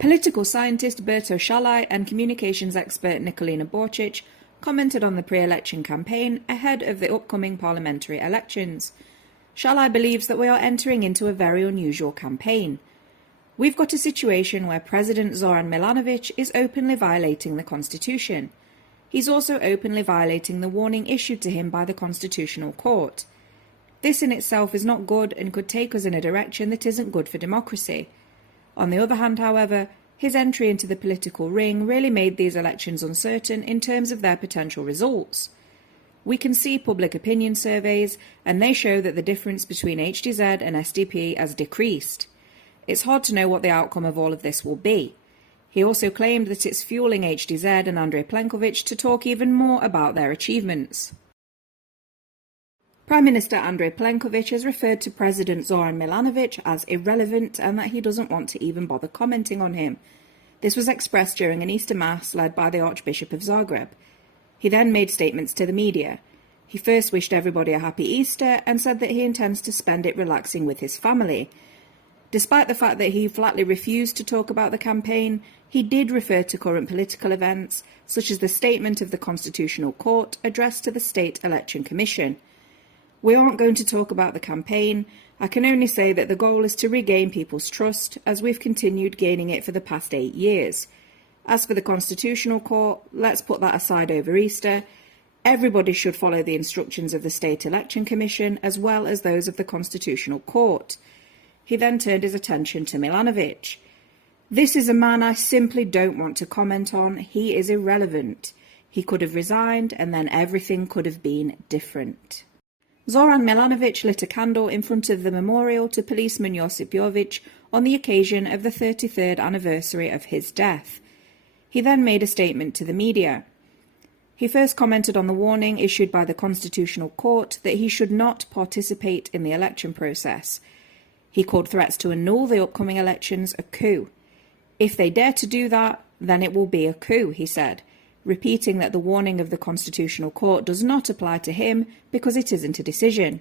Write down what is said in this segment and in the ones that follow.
Political scientist Berto Shalai and communications expert Nikolina Borčić commented on the pre-election campaign ahead of the upcoming parliamentary elections. Shalai believes that we are entering into a very unusual campaign. We've got a situation where President Zoran Milanovic is openly violating the constitution. He's also openly violating the warning issued to him by the Constitutional Court. This in itself is not good and could take us in a direction that isn't good for democracy. On the other hand, however, his entry into the political ring really made these elections uncertain in terms of their potential results. We can see public opinion surveys, and they show that the difference between HDZ and SDP has decreased. It's hard to know what the outcome of all of this will be. He also claimed that it's fueling HDZ and Andrej Plenković to talk even more about their achievements. Prime Minister Andrej Plenković has referred to President Zoran Milanovic as irrelevant and that he doesn't want to even bother commenting on him. This was expressed during an Easter Mass led by the Archbishop of Zagreb. He then made statements to the media. He first wished everybody a happy Easter and said that he intends to spend it relaxing with his family. Despite the fact that he flatly refused to talk about the campaign, he did refer to current political events, such as the statement of the Constitutional Court addressed to the State Election Commission. We aren't going to talk about the campaign. I can only say that the goal is to regain people's trust, as we've continued gaining it for the past 8 years. As for the Constitutional Court, let's put that aside over Easter. Everybody should follow the instructions of the State Election Commission as well as those of the Constitutional Court. He then turned his attention to Milanovic. This is a man I simply don't want to comment on. He is irrelevant. He could have resigned and then everything could have been different. Zoran Milanovic lit a candle in front of the memorial to policeman Josip Jovic on the occasion of the 33rd anniversary of his death. He then made a statement to the media. He first commented on the warning issued by the Constitutional Court that he should not participate in the election process. He called threats to annul the upcoming elections a coup. If they dare to do that, then it will be a coup, he said, repeating that the warning of the Constitutional Court does not apply to him because it isn't a decision.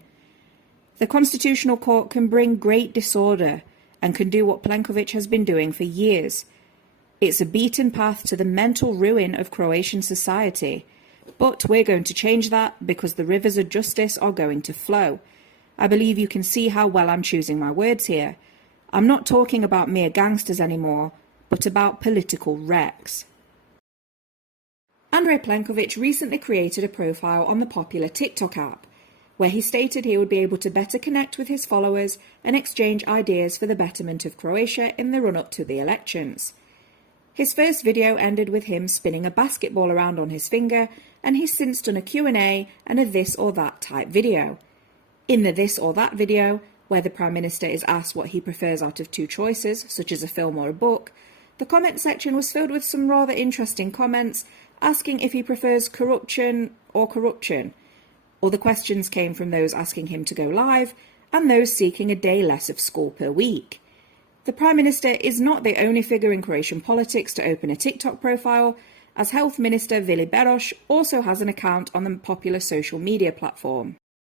The Constitutional Court can bring great disorder and can do what Plenković has been doing for years. It's a beaten path to the mental ruin of Croatian society. But we're going to change that because the rivers of justice are going to flow. I believe you can see how well I'm choosing my words here. I'm not talking about mere gangsters anymore, but about political wrecks. Andrej Plenković recently created a profile on the popular TikTok app, where he stated he would be able to better connect with his followers and exchange ideas for the betterment of Croatia in the run-up to the elections. His first video ended with him spinning a basketball around on his finger, and he's since done a Q&A and a this or that type video. In the this or that video, where the Prime Minister is asked what he prefers out of two choices, such as a film or a book, the comment section was filled with some rather interesting comments asking if he prefers corruption or corruption. Other questions came from those asking him to go live and those seeking a day less of school per week. The Prime Minister is not the only figure in Croatian politics to open a TikTok profile, as Health Minister Vili Beroš also has an account on the popular social media platform.